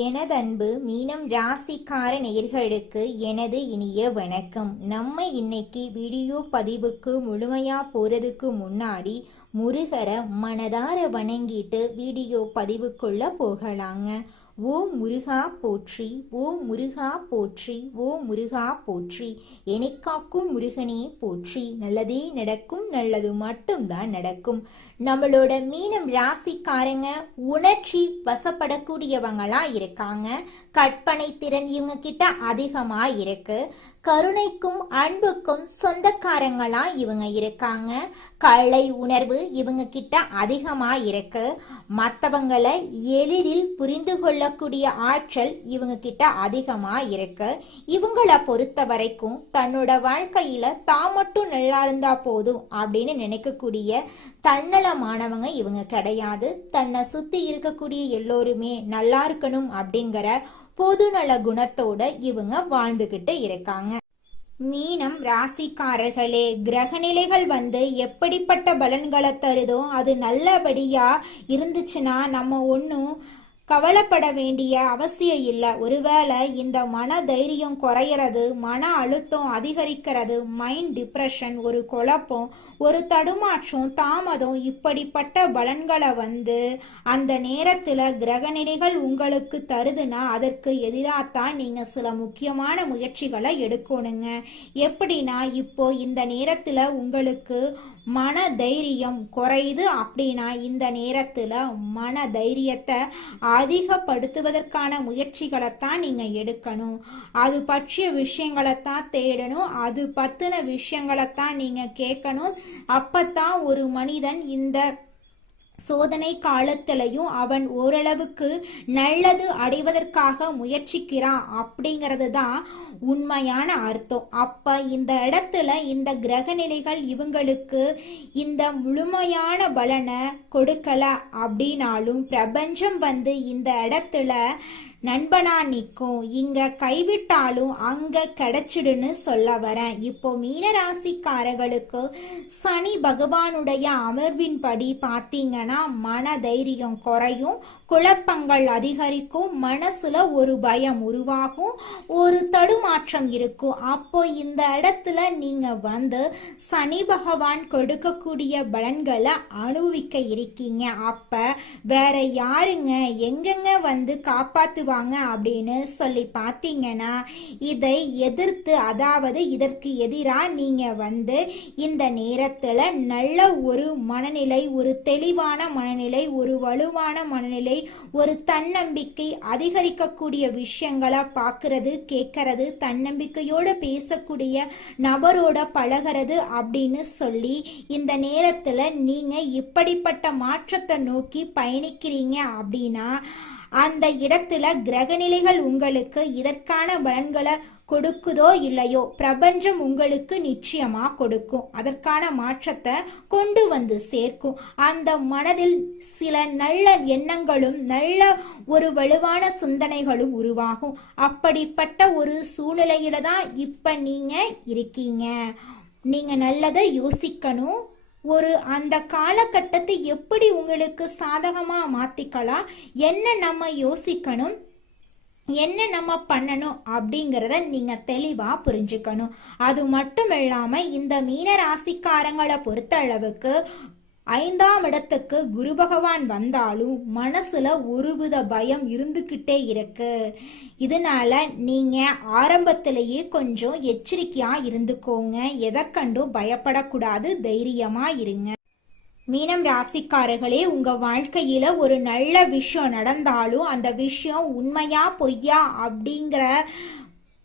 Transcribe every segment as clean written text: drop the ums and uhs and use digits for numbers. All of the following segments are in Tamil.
எனதன்பு மீனம் ராசிக்கார நேயர்களுக்கு எனது இனிய வணக்கம். நம்ம இன்னைக்கு வீடியோ பதிவுக்கு முழுமையா போறதுக்கு முன்னாடி முருகரை மனதார வணங்கிட்டு வீடியோ பதிவுக்குள்ள போகலாங்க. ஓ முருகா போற்றி, ஓ முருகா போற்றி, ஓ முருகா போற்றி, எனக்காக்கும் முருகனே போற்றி. நல்லதே நடக்கும், நல்லது மட்டும்தான் நடக்கும். நம்மளோட மீனம் ராசிக்காரங்க உணர்ச்சி வசப்படக்கூடியவங்களா இருக்காங்க. கற்பனை திறன் இவங்க கிட்ட அதிகமா இருக்கு. கருணைக்கும் அன்புக்கும் சொந்தக்காரங்களா இவங்க இருக்காங்க. கலை உணர்வு இவங்க கிட்ட அதிகமா இருக்கு. மற்றவங்களை எளிதில் புரிந்து கொள்ளக்கூடிய ஆற்றல் இவங்க கிட்ட அதிகமா இருக்கு. இவங்களை பொறுத்த வரைக்கும் தன்னோட வாழ்க்கையில தான் மட்டும் நல்லா இருந்தா போதும் அப்படின்னு நினைக்கக்கூடிய தன்னலமானவங்க இவங்க கிடையாது. தன்னை சுத்தி இருக்கக்கூடிய எல்லோருமே நல்லா இருக்கணும் அப்படிங்கிற பொதுநல குணத்தோட இவங்க வாழ்ந்துகிட்டு இருக்காங்க. மீனம் ராசிக்காரர்களே, கிரகநிலைகள் எப்படிப்பட்ட பலன்களை தருதோ அது நல்லபடியா இருந்துச்சுன்னா நம்ம ஒன்றும் கவலைப்பட வேண்டிய அவசியம் இல்லை. ஒருவேளை இந்த மன தைரியம் குறையிறது, மன அழுத்தம் அதிகரிக்கிறது, மைண்ட் டிப்ரெஷன், ஒரு குழப்பம், ஒரு தடுமாற்றம், தாமதம், இப்படிப்பட்ட பலன்களை அந்த நேரத்தில் கிரகநிலைகள் உங்களுக்கு தருதுன்னா அதற்கு எதிராகத்தான் நீங்கள் சில முக்கியமான முயற்சிகளை எடுக்கணுங்க. எப்படின்னா இப்போ இந்த நேரத்தில் உங்களுக்கு மன தைரியம் குறையுது அப்படின்னா இந்த நேரத்தில் மன தைரியத்தை அதிகப்படுத்துவதற்கான முயற்சிகளைத்தான் நீங்க எடுக்கணும். அது பற்றிய விஷயங்களைத்தான் தேடணும். அது பத்தின விஷயங்களைத்தான் நீங்க கேட்கணும். அப்பத்தான் ஒரு மனிதன் இந்த சோதனை காலத்திலையும் அவன் ஓரளவுக்கு நல்லது அடைவதற்காக முயற்சிக்கிறான் அப்படிங்கிறது தான் உண்மையான அர்த்தம். அப்ப இந்த இடத்துல இந்த கிரகநிலைகள் இவங்களுக்கு இந்த முழுமையான பலனை கொடுக்கல அப்படின்னாலும் பிரபஞ்சம் இந்த இடத்துல நண்பனா நிற்கும். இங்க கைவிட்டாலும் அங்க கிடைச்சிடுன்னு சொல்ல வரேன். இப்போ மீனராசிக்காரர்களுக்கு சனி பகவானுடைய அமர்வின்படி பார்த்தீங்கன்னா மன தைரியம் குறையும், குழப்பங்கள் அதிகரிக்கும், மனசுல ஒரு பயம் உருவாகும், ஒரு தடுமாற்றம் இருக்கும். அப்போ இந்த இடத்துல நீங்க சனி பகவான் கொடுக்கக்கூடிய பலன்களை அனுபவிக்க இருக்கீங்க. அப்ப வேற யாருங்க எங்கெங்க காப்பாத்துவாங்க அப்படின்னு சொல்லி பார்த்தீங்கன்னா இதை எதிர்த்து, அதாவது இதற்கு எதிராக நீங்க இந்த நேரத்துல நல்ல ஒரு மனநிலை, ஒரு தெளிவான மனநிலை, ஒரு வலுவான மனநிலை, ஒரு தன்னம்பிக்கை அதிகரிக்கக்கூடிய விஷயங்களை பார்க்கறது, கேட்கறது, தன்னம்பிக்கையோட பேசக்கூடிய நபரோட பழகிறது அப்படின்னு சொல்லி இந்த நேரத்துல நீங்க இப்படிப்பட்ட மாற்றத்தை நோக்கி பயணிக்கிறீங்க அப்படின்னா அந்த இடத்துல கிரகநிலைகள் உங்களுக்கு இதற்கான பலன்களை கொடுக்குதோ இல்லையோ பிரபஞ்சம் உங்களுக்கு நிச்சயமா கொடுக்கும். அதற்கான மாற்றத்தை கொண்டு சேர்க்கும். அந்த மனதில் சில நல்ல எண்ணங்களும் நல்ல ஒரு வலுவான சிந்தனைகளும் உருவாகும். அப்படிப்பட்ட ஒரு சூழ்நிலையில தான் இப்ப நீங்க இருக்கீங்க. நீங்க நல்லதை யோசிக்கணும். அந்த காலகட்டத்தை எப்படி உங்களுக்கு சாதகமா மாத்திக்கலாம், என்ன நம்ம யோசிக்கணும், என்ன நம்ம பண்ணணும் அப்படிங்கிறத நீங்க தெளிவா புரிஞ்சுக்கணும். அது மட்டும் இல்லாம இந்த மீன ராசிக்காரங்களை பொறுத்த அளவுக்கு 5ஆம் இடத்துக்கு குரு பகவான் வந்தாலும் மனசுல ஒருவித பயம் இருந்துகிட்டே இருக்கு. இதனால நீங்க ஆரம்பத்திலேயே கொஞ்சம் எச்சரிக்கையா இருந்துக்கோங்க. எதை கண்டும் பயப்படக்கூடாது, தைரியமா இருங்க. மீனம் ராசிக்காரர்களே, உங்க வாழ்க்கையில ஒரு நல்ல விஷயம் நடந்தாலும் அந்த விஷயம் உண்மையா பொய்யா அப்படிங்கிற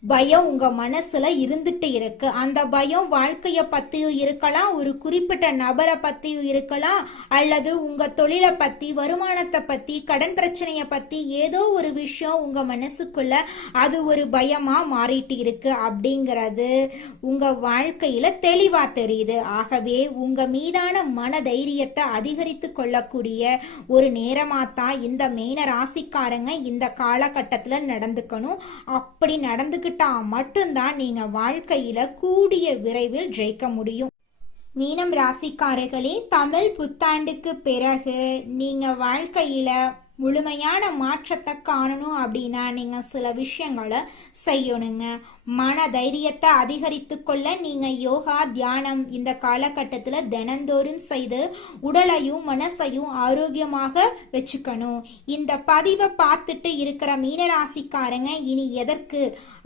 பயம் உங்க மனசுல இருந்துட்டு இருக்கு. அந்த பயம் வாழ்க்கைய பத்தியும் இருக்கலாம், ஒரு குறிப்பிட்ட நபரை பத்தியும் இருக்கலாம், அல்லது உங்க தொழிலை பத்தி, வருமானத்தை பத்தி, கடன் பிரச்சனைய பத்தி ஏதோ ஒரு விஷயம் உங்க மனசுக்குள்ள அது ஒரு பயமா மாறிட்டு இருக்கு அப்படிங்கிறது உங்க வாழ்க்கையில தெளிவா தெரியுது. ஆகவே உங்க மீதான மன தைரியத்தை அதிகரித்து கொள்ளக்கூடிய ஒரு நேரமாத்தான் இந்த மீன ராசிக்காரங்க இந்த காலகட்டத்துல நடந்துக்கணும். அப்படி நடந்துக்கிட்டா மட்டும்தான் நீங்க வாழ்க்கையில கூடிய விரைவில் ஜெயிக்க முடியும். மீனம் ராசிக்காரர்களே, தமிழ் புத்தாண்டுக்கு பிறகு நீங்க வாழ்க்கையில முழுமையான மாற்றத்தை காணணும் அப்படின்னா நீங்க சில விஷயங்களை செய்யணுங்க. மன தைரியத்தை அதிகரித்து கொள்ள நீங்க யோகா தியானம் இந்த காலகட்டத்தில் தினந்தோறும் செய்து உடலையும் மனசையும் ஆரோக்கியமாக வச்சுக்கணும். இந்த பதிவை பார்த்துட்டு இருக்கிற மீனராசிக்காரங்க இனி எதற்கு,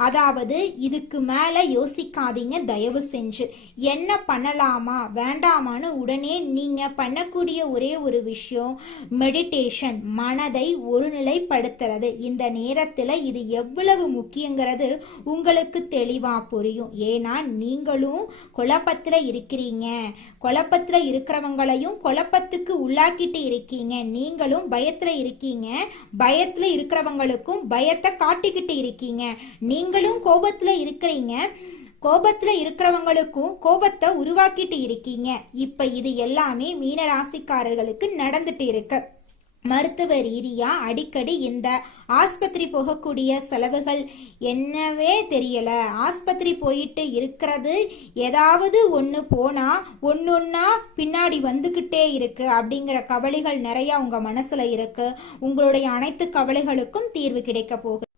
அதாவது இதுக்கு மேல யோசிக்காதீங்க. தயவு செஞ்சு என்ன பண்ணலாமா வேண்டாமான்னு உடனே நீங்க பண்ணக்கூடிய ஒரே ஒரு விஷயம் மெடிடேஷன், மனதை ஒருநிலைப்படுத்துறது. இந்த நேரத்துல இது எவ்வளவு முக்கியங்கிறது உங்களுக்கு தெளிவா புரியும். ஏன்னா நீங்களும் குழப்பத்துல இருக்கிறீங்க, குழப்பத்துல இருக்கிறவங்களையும் குழப்பத்துக்கு உள்ளாக்கிட்டு இருக்கீங்க. நீங்களும் பயத்துல இருக்கீங்க, பயத்துல இருக்கிறவங்களுக்கும் பயத்தை காட்டிக்கிட்டு இருக்கீங்க. நீங்களும் கோபத்துல இருக்கிறீங்க, கோபத்துல இருக்கிறவங்களுக்கும் கோபத்தை உருவாக்கிட்டு இருக்கீங்க. இப்ப இது எல்லாமே மீனராசிக்காரர்களுக்கு நடந்துட்டு இருக்கு. மருத்துவ ரீதியா அடிக்கடி இந்த ஆஸ்பத்திரி போகக்கூடிய செலவுகள் என்னவே தெரியல. ஆஸ்பத்திரி போயிட்டு இருக்கிறது, ஏதாவது ஒன்று போனா ஒன்னொன்னா பின்னாடி வந்துகிட்டே இருக்கு அப்படிங்கிற கவலைகள் நிறைய உங்க மனசுல இருக்கு. உங்களுடைய அனைத்து கவலைகளுக்கும் தீர்வு கிடைக்க போகுது.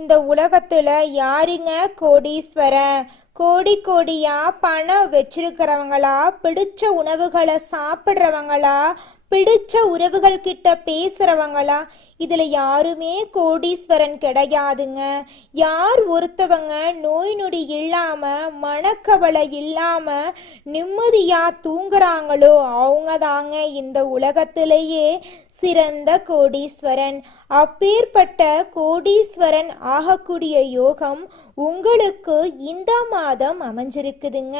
இந்த உலகத்துல யாருங்க கோடீஸ்வரன்? கோடி கோடியா பணம் வச்சிருக்கிறவங்களா, பிடிச்ச உணவுகளை சாப்பிட்றவங்களா, பிடிச்ச உறவுகள் கிட்ட பேசுறவங்களா? இதுல யாருமே கோடீஸ்வரன் கிடையாதுங்க. யார் ஒருத்தவங்க நோய் நொடி இல்லாம மனக்கவலை இல்லாம நிம்மதியா தூங்குறாங்களோ அவங்க தாங்க இந்த உலகத்திலேயே சிறந்த கோடீஸ்வரன். அப்பேற்பட்ட கோடீஸ்வரன் ஆகக்கூடிய யோகம் உங்களுக்கு இந்த மாதம் அமைஞ்சிருக்குதுங்க.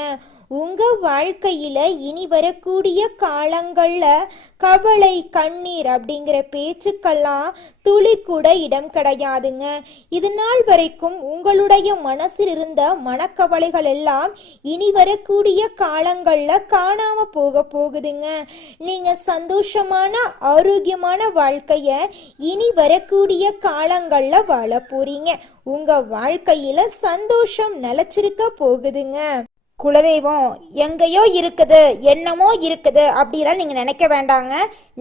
உங்க வாழ்க்கையில இனி வரக்கூடிய காலங்கள்ல கவலை கண்ணீர் அப்படிங்கிற பேச்சுக்கெல்லாம் துளி கூட இடம் கிடையாதுங்க. இது நாள் வரைக்கும் உங்களுடைய மனசில் இருந்த மனக்கவலைகள் எல்லாம் இனி வரக்கூடிய காலங்கள்ல காணாம போகுதுங்க. நீங்க சந்தோஷமான ஆரோக்கியமான வாழ்க்கைய இனி வரக்கூடிய காலங்கள்ல வாழ போறீங்க. உங்க வாழ்க்கையில சந்தோஷம் நிலைச்சிருக்க போகுதுங்க. குலதெய்வம் எங்கேயோ இருக்குது, என்னமோ இருக்குது அப்படிலாம் நீங்க நினைக்க வேண்டாங்க.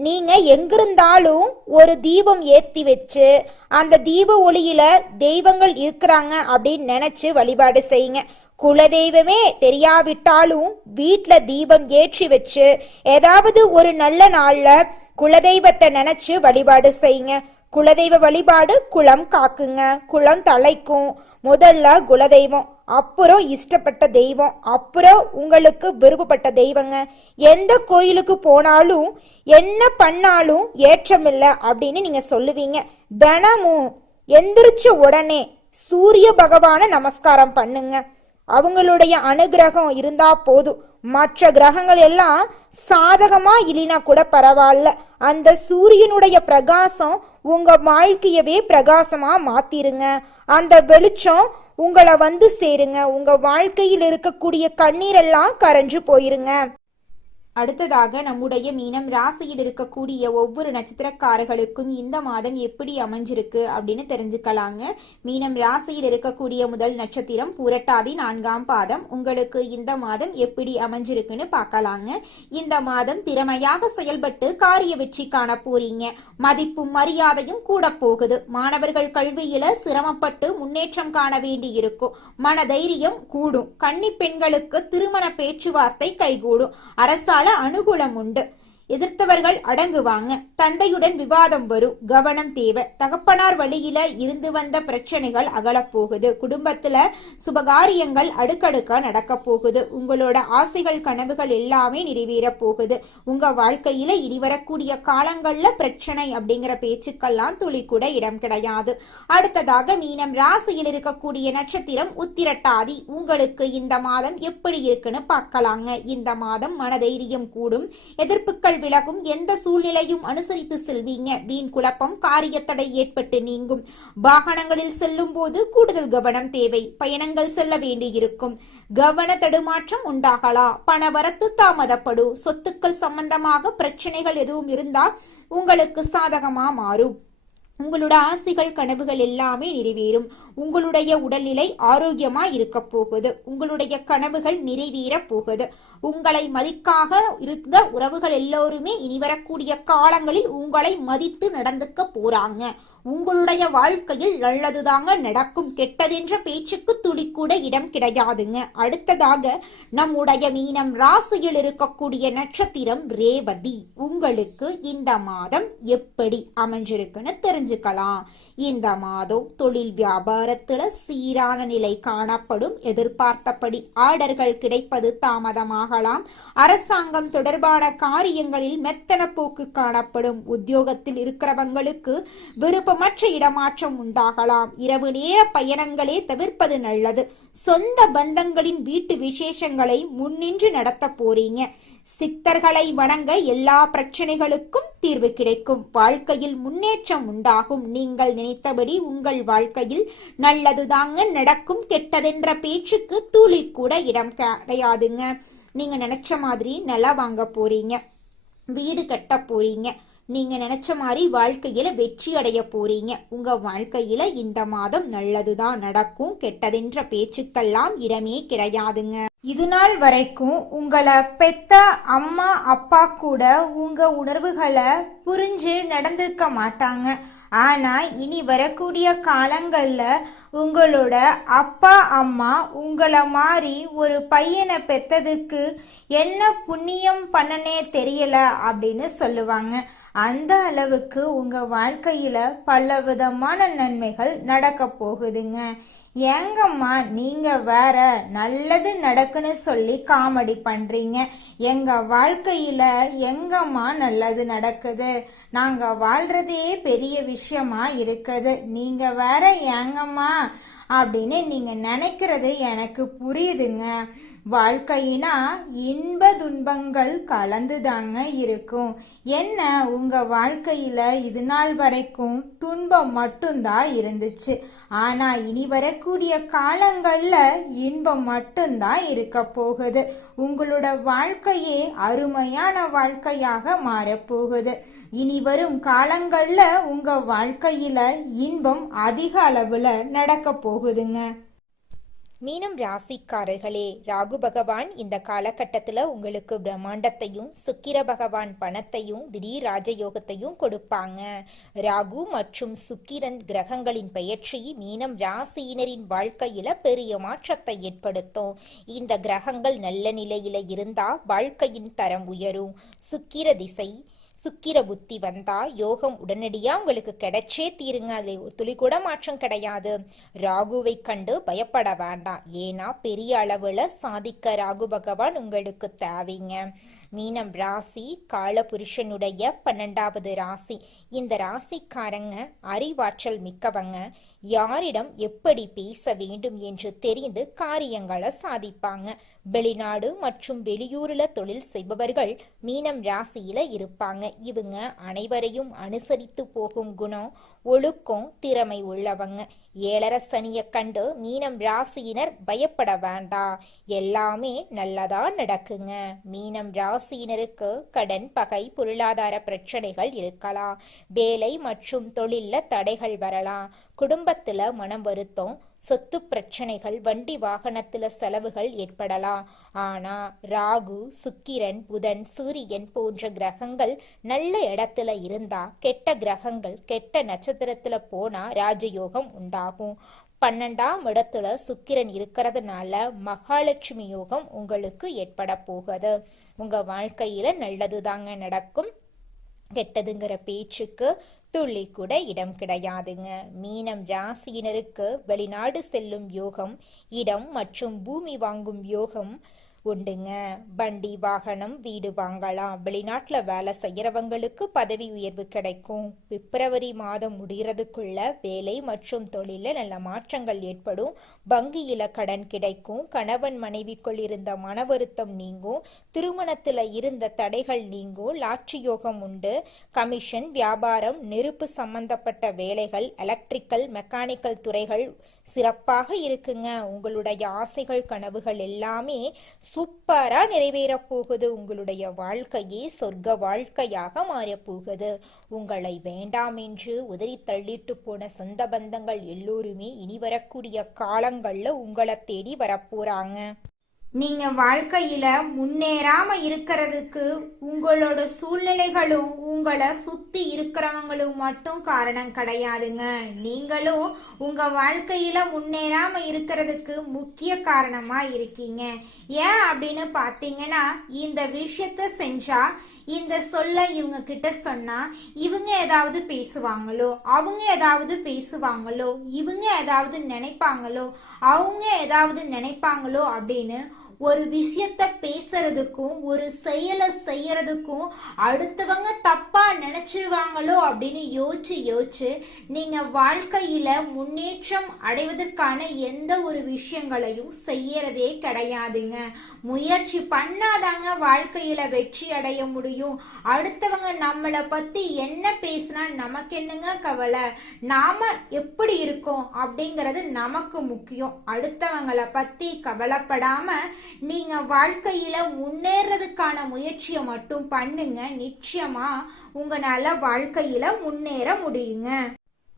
நீங்க எங்கிருந்தாலும் ஒரு தீபம் ஏற்றி வச்சு அந்த தீப ஒளியில தெய்வங்கள் இருக்கிறாங்க அப்படின்னு நினைச்சு வழிபாடு செய்யுங்க. குலதெய்வமே தெரியாவிட்டாலும் வீட்டுல தீபம் ஏற்றி வச்சு ஏதாவது ஒரு நல்ல நாள்ல குலதெய்வத்தை நினைச்சு வழிபாடு செய்யுங்க. குலதெய்வ வழிபாடு குலம் காக்குங்க, குலம் தலைக்கும். முதல்ல குலதெய்வம், அப்புறம் இஷ்டப்பட்ட தெய்வம், அப்புறம் உங்களுக்கு விருப்பப்பட்ட தெய்வங்க. எந்த கோயிலுக்கு போனாலும் என்ன பண்ணாலும் ஏற்றமில்லை அப்படின்னு நீங்க சொல்லுவீங்க. தினமும் எந்திரிச்ச உடனே சூரிய பகவான நமஸ்காரம் பண்ணுங்க. அவங்களுடைய அனுகிரகம் இருந்தா போதும். மற்ற கிரகங்கள் எல்லாம் சாதகமா இல்லைனா கூட பரவாயில்ல, அந்த சூரியனுடைய பிரகாசம் உங்க வாழ்க்கையவே பிரகாசமா மாத்திருங்க. அந்த வெளிச்சம் உங்களை வந்து சேருங்க. உங்க வாழ்க்கையில் இருக்கக்கூடிய கண்ணீரெல்லாம் கரைஞ்சு போயிருங்க. அடுத்ததாக நம்முடைய மீனம் ராசியில் இருக்கக்கூடிய ஒவ்வொரு நட்சத்திரக்காரர்களுக்கும் இந்த மாதம் எப்படி அமைஞ்சிருக்கு அப்படின்னு தெரிஞ்சுக்கலாங்க. மீனம் ராசியில் இருக்கக்கூடிய முதல் நட்சத்திரம் பூரட்டாதி 4ஆம் பாதம். உங்களுக்கு இந்த மாதம் எப்படி அமைஞ்சிருக்குன்னு பார்க்கலாங்க. இந்த மாதம் திறமையாக செயல்பட்டு காரிய வெற்றி காண போறீங்க. மதிப்பும் மரியாதையும் கூட போகுது. மாணவர்கள் கல்வியில சிரமப்பட்டு முன்னேற்றம் காண வேண்டி இருக்கும். மன தைரியம் கூடும். கன்னி பெண்களுக்கு திருமண பேச்சுவார்த்தை கைகூடும். அரசால அனுகூலம் உண்டு. எதிர்த்தவர்கள் அடங்குவாங்க. தந்தையுடன் விவாதம் வரும், கவனம் தேவை. தகப்பனார் வழியில இருந்து வந்த பிரச்சனைகள் அகலப்போகுது. குடும்பத்துல சுபகாரியங்கள் அடுக்கடுக்கா நடக்க போகுது. உங்களோட ஆசைகள் கனவுகள் எல்லாமே நிறைவேற போகுது. உங்க வாழ்க்கையில இனி வரக்கூடிய காலங்கள்ல பிரச்சனை அப்படிங்கிற பேச்சுக்கெல்லாம் துளி கூட இடம் கிடையாது. அடுத்ததாக மீனம் ராசியில் இருக்கக்கூடிய நட்சத்திரம் உத்திரட்டாதி. உங்களுக்கு இந்த மாதம் எப்படி இருக்குன்னு பார்க்கலாங்க. இந்த மாதம் மனதைரியம் கூடும். எதிர்ப்புகள் விலகும். எந்த சூழ்நிலையும் அனுசரித்து செல்வீங்க. வீண் குழப்பம் காரியத்தடை ஏற்பட்டு நீங்கும். வாகனங்களில் செல்லும் போது கூடுதல் கவனம் தேவை. பயணங்கள் செல்ல வேண்டியிருக்கும். கவன தடுமாற்றம் உண்டாகலாம். பணவரத்து தாமதப்படும். சொத்துக்கள் சம்பந்தமாக பிரச்சனைகள் எதுவும் இருந்தால் உங்களுக்கு சாதகமா மாறும். உங்களோட ஆசைகள் கனவுகள் எல்லாமே நிறைவேறும். உங்களுடைய உடல்நிலை ஆரோக்கியமா இருக்க போகுது. உங்களுடைய கனவுகள் நிறைவேற போகுது. உங்களை மதிக்காக இருந்த உறவுகள் எல்லோருமே இனி வரக்கூடிய காலங்களில் உங்களை மதித்து நடந்துக்க போறாங்க. உங்களுடைய வாழ்க்கையில் நல்லதுதாங்க நடக்கும். கெட்டதென்ற பேச்சுக்கு துளி கூட இடம் கிடையாதுங்க. அடுத்ததாக நம்முடைய மீனம் ராசியில் இருக்கக்கூடிய நட்சத்திரம் ரேவதி. உங்களுக்கு இந்த மாதம் எப்படி அமைஞ்சிருக்குன்னு தெரிஞ்சுக்கலாம். இந்த மாதம் தொழில் வியாபாரத்துல சீரான நிலை காணப்படும். எதிர்பார்த்தபடி ஆர்டர்கள் கிடைப்பது தாமதமாகலாம். அரசாங்கம் தொடர்பான காரியங்களில் மெத்தன போக்கு காணப்படும். உத்தியோகத்தில் இருக்கிறவங்களுக்கு விருப்பமற்ற இடமாற்றம் உண்டாகலாம். இரவு நேர பயணங்களே தவிர்ப்பது நல்லது. சொந்த பந்தங்களின் வீட்டு விசேஷங்களை முன்னின்று நடத்த போறீங்க. சித்தர்களை வணங்க எல்லா பிரச்சனைகளுக்கும் தீர்வு கிடைக்கும். வாழ்க்கையில் முன்னேற்றம் உண்டாகும். நீங்கள் நினைத்தபடி உங்கள் வாழ்க்கையில் நல்லதுதாங்க நடக்கும். கெட்டதென்ற பேச்சுக்கு துளி கூட இடம் கிடையாதுங்க. நீங்க நினைச்ச மாதிரி நிலம் வாங்க போறீங்க, வீடு கட்ட போறீங்க. நீங்க நினைச்ச மாதிரி வாழ்க்கையில வெற்றி அடைய போறீங்க. உங்க வாழ்க்கையில இந்த மாதம் நல்லதுதான் நடக்கும். கெட்டதென்ற பேச்சுக்கெல்லாம் இடமே கிடையாதுங்க. இது நாள் வரைக்கும் உங்களை பெத்த அம்மா அப்பா கூட உங்க உணர்வுகளை புரிஞ்சு நடந்திருக்க மாட்டாங்க. ஆனா இனி வரக்கூடிய காலங்கள்ல உங்களோட அப்பா அம்மா உங்களை மாதிரி ஒரு பையனை பெத்ததுக்கு என்ன புண்ணியம் பண்ணனே தெரியல அப்படின்னு சொல்லுவாங்க. அந்த அளவுக்கு உங்க வாழ்க்கையில பல விதமான நன்மைகள் நடக்க போகுதுங்க. ஏங்கம்மா நீங்க வேற நல்லது நடக்குன்னு சொல்லி காமெடி பண்றீங்க. எங்க வாழ்க்கையில எங்கம்மா நல்லது நடக்குது? நாங்க வாழ்றதே பெரிய விஷயமா இருக்குது. நீங்க வேற ஏங்கம்மா அப்படின்னு நீங்க நினைக்கிறது எனக்கு புரியுதுங்க. வாழ்க்கையினா இன்ப துன்பங்கள் கலந்துதாங்க இருக்கும். என்ன உங்க வாழ்க்கையில இது நாள் வரைக்கும் துன்பம் மட்டும்தான் இருந்துச்சு. ஆனா இனி வரக்கூடிய காலங்கள்ல இன்பம் மட்டும்தான் இருக்க போகுது. உங்களோட வாழ்க்கையே அருமையான வாழ்க்கையாக மாறப்போகுது. இனி வரும் காலங்கள்ல உங்க வாழ்க்கையில இன்பம் அதிக அளவுல நடக்க போகுதுங்க. மீனம் ராசிக்காரர்களே, ராகு பகவான் இந்த காலகட்டத்துல உங்களுக்கு பிரம்மாண்டத்தையும், சுக்கிர பகவான் பணத்தையும், திடீர் ராஜயோகத்தையும் கொடுப்பாங்க. ராகு மற்றும் சுக்கிரன் கிரகங்களின் பெயர்ச்சி மீனம் ராசியினரின் வாழ்க்கையில பெரிய மாற்றத்தை ஏற்படுத்தும். இந்த கிரகங்கள் நல்ல நிலையில இருந்தா வாழ்க்கையின் தரம் உயரும். சுக்கிர திசை சுக்கிர புத்தி வந்தா யோகம் உடனடியா உங்களுக்கு கிடைச்சே தீருங்க. அது துளி கூட மாற்றம் கிடையாது. ராகுவை கண்டு பயப்பட வேண்டாம். ஏன்னா பெரிய அளவுல சாதிக்க ராகு பகவான் உங்களுக்கு தேவைங்க. மீனம் ராசி காலபுருஷனுடைய 12வது ராசி. இந்த ராசிக்காரங்க அறிவாற்றல் மிக்கவங்க. யாரிடம் எப்படி பேச வேண்டும் என்று தெரிந்து காரியங்களை சாதிப்பாங்க. வெளிநாடு மற்றும் வெளியூர்ல தொழில் செய்பவர்கள் மீனம் ராசியில இருப்பாங்க. இவங்க அனைவரையும் அனுசரித்து போகும் குணம், ஒழுக்கம், திறமை உள்ளவங்க. ஏழரை சனியை கண்டு மீனம் ராசியினர் பயப்பட வேண்டாம். எல்லாமே நல்லதா நடக்குங்க. மீனம் ராசியினருக்கு கடன், பகை, பொருளாதார பிரச்சனைகள் இருக்கலாம். வேலை மற்றும் தொழில்ல தடைகள் வரலாம். குடும்பத்துல மனம் வருத்தம், சொத்து பிரச்சனைகள், வண்டி வாகனத்துல செலவுகள் ஏற்படலாம். ஆனா ராகு, சுக்கிரன், புதன், சூரியன் போன்ற கிரகங்கள் நல்ல இடத்துல இருந்தா, கெட்ட கிரகங்கள் கெட்ட நட்சத்திரத்துல போனா ராஜயோகம் உண்டாகும். 12ஆம் இடத்துல சுக்கிரன் இருக்கிறதுனால மகாலட்சுமி யோகம் உங்களுக்கு ஏற்பட போகுது. உங்க வாழ்க்கையில நல்லதுதாங்க நடக்கும். கெட்டதுங்கிற பேச்சுக்கு துள்ளி கூட இடம் கிடையாதுங்க. மீனம் ராசியினருக்கு வெளிநாடு செல்லும் யோகம், இடம் மற்றும் பூமி வாங்கும் யோகம் உண்டுங்க. வண்டி, வாகனம், வீடு வாங்கலாம். வெளிநாட்டுல வேலை செய்யறவங்களுக்கு பதவி உயர்வு கிடைக்கும். பிப்ரவரி மாதம் முடிகிறதுக்குள்ள வேலை மற்றும் தொழில நல்ல மாற்றங்கள் ஏற்படும். வங்கியில கடன் கிடைக்கும். கணவன் மனைவிக்குள் இருந்த மன வருத்தம் நீங்கும். திருமணத்துல இருந்த தடைகள் நீங்கும். லாட்சி யோகம் உண்டு. கமிஷன், வியாபாரம், நெருப்பு சம்பந்தப்பட்ட வேலைகள், எலக்ட்ரிக்கல், மெக்கானிக்கல் துறைகள் சிறப்பாக இருக்குங்க. உங்களுடைய ஆசைகள், கனவுகள் எல்லாமே சூப்பரா நிறைவேறப் போகுது. உங்களுடைய வாழ்க்கையே சொர்க்க வாழ்க்கையாக மாறப் போகுது. உங்களை வேண்டாம் என்று உதறி தள்ளிட்டு போன சொந்த பந்தங்கள் எல்லோருமே இனி வரக்கூடிய காலங்கள்ல உங்களை தேடி வரப்போறாங்க. நீங்க வாழ்க்கையில முன்னேறாம இருக்கிறதுக்கு உங்களோட சூழ்நிலைகளும் உங்களை சுத்தி இருக்கிறவங்களும் மட்டும் காரணம் கிடையாதுங்க. நீங்களும் உங்க வாழ்க்கையில முன்னேறாம இருக்கிறதுக்கு முக்கிய காரணமா இருக்கீங்க. ஏன் அப்படின்னு பாத்தீங்கன்னா, இந்த விஷயத்த செஞ்சா, இந்த சொல்ல இவங்க கிட்ட சொன்னா இவங்க ஏதாவது பேசுவாங்களோ, அவங்க ஏதாவது பேசுவாங்களோ, இவங்க ஏதாவது நினைப்பாங்களோ, அவங்க ஏதாவது நினைப்பாங்களோ அப்படின்னு ஒரு விஷயத்த பேசுறதுக்கும் ஒரு செயலை செய்யறதுக்கும் அடுத்தவங்க தப்பா நினைச்சிருவாங்களோ அப்படின்னு யோசிச்சு நீங்க வாழ்க்கையில முன்னேற்றம் அடைவதற்கான எந்த ஒரு விஷயங்களையும் செய்யறதே கிடையாதுங்க. முயற்சி பண்ணாதாங்க வாழ்க்கையில வெற்றி அடைய முடியும். அடுத்தவங்க நம்மளை பத்தி என்ன பேசினா நமக்கு என்னங்க கவலை? நாம எப்படி இருக்கோம் அப்படிங்கிறது நமக்கு முக்கியம். அடுத்தவங்களை பத்தி கவலைப்படாம நீங்க வாழ்க்கையில முன்னேறதுக்கான முயற்சியை மட்டும் பண்ணுங்க. நிச்சயமா உங்களால வாழ்க்கையில முன்னேற முடியுங்க.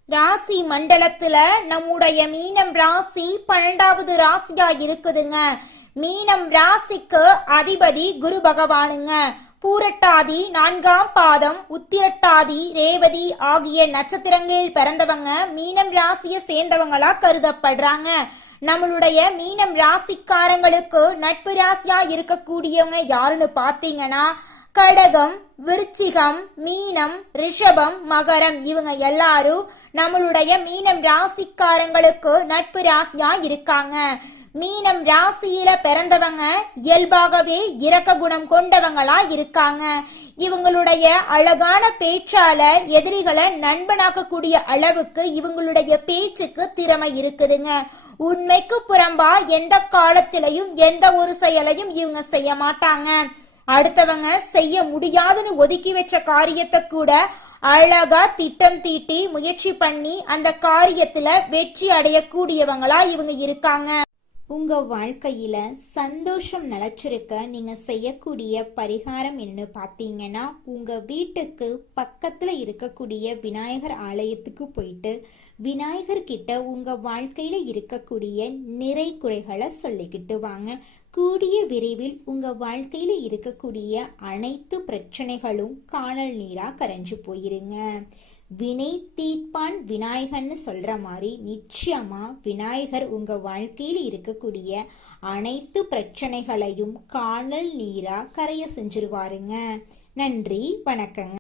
ராசி மண்டலத்துல நம்முடைய மீனம் ராசி 12வது ராசியா இருக்குதுங்க. மீனம் ராசிக்கு அதிபதி குரு பகவானுங்க. பூரட்டாதி 4ஆம் பாதம், உத்திரட்டாதி, ரேவதி ஆகிய நட்சத்திரங்களில் பிறந்தவங்க மீனம் ராசியை சேர்ந்தவங்களா கருதப்படுறாங்க. நம்மளுடைய மீனம் ராசிக்காரங்களுக்கு நட்பு ராசியா இருக்கக்கூடியவங்க யாருன்னு பாத்தீங்கன்னா, கடகம், விருச்சிகம், மீனம், ரிஷபம், மகரம் இவங்க எல்லாரும் நம்மளுடைய மீனம் ராசிக்காரங்களுக்கு நட்பு ராசியா இருக்காங்க. மீனம் ராசியில பிறந்தவங்க இயல்பாகவே இரக்க குணம் கொண்டவங்களா இருக்காங்க. இவங்களுடைய அழகான பேச்சால எதிரிகளை நண்பனாக்கக்கூடிய அளவுக்கு இவங்களுடைய பேச்சுக்கு திறமை இருக்குதுங்க. உண்மைக்கு புறம்பா எந்த காலத்திலையும் எந்த ஒரு செயலையும் இவங்க செய்ய மாட்டாங்க. அடுத்தவங்க செய்ய முடியாதுன்னு ஒதுக்கி வச்ச காரியத்தை கூட அழகா திட்டம் தீட்டி முயற்சி பண்ணி அந்த காரியத்துல வெற்றி அடையக்கூடியவங்களா இவங்க இருக்காங்க. உங்க வாழ்க்கையில சந்தோஷம் நிலைச்சிருக்க நீங்க செய்யக்கூடிய பரிகாரம் என்ன பார்த்தீங்கன்னா, உங்க வீட்டுக்கு பக்கத்துல இருக்கக்கூடிய விநாயகர் ஆலயத்துக்கு போயிட்டு விநாயகர் கிட்ட உங்க வாழ்க்கையில இருக்கக்கூடிய நிறை குறைகளை சொல்லிக்கிட்டு வாங்க. கூடிய விரைவில் உங்க வாழ்க்கையில இருக்கக்கூடிய அனைத்து பிரச்சனைகளும் காணல் நீரா கரைஞ்சு போயிருங்க. வினை தீர்ப்பான் விநாயகர்னு சொல்ற மாதிரி நிச்சயமா விநாயகர் உங்க வாழ்க்கையில இருக்கக்கூடிய அனைத்து பிரச்சனைகளையும் காணல் நீரா கரைய செஞ்சிருவாருங்க. நன்றி, வணக்கங்க.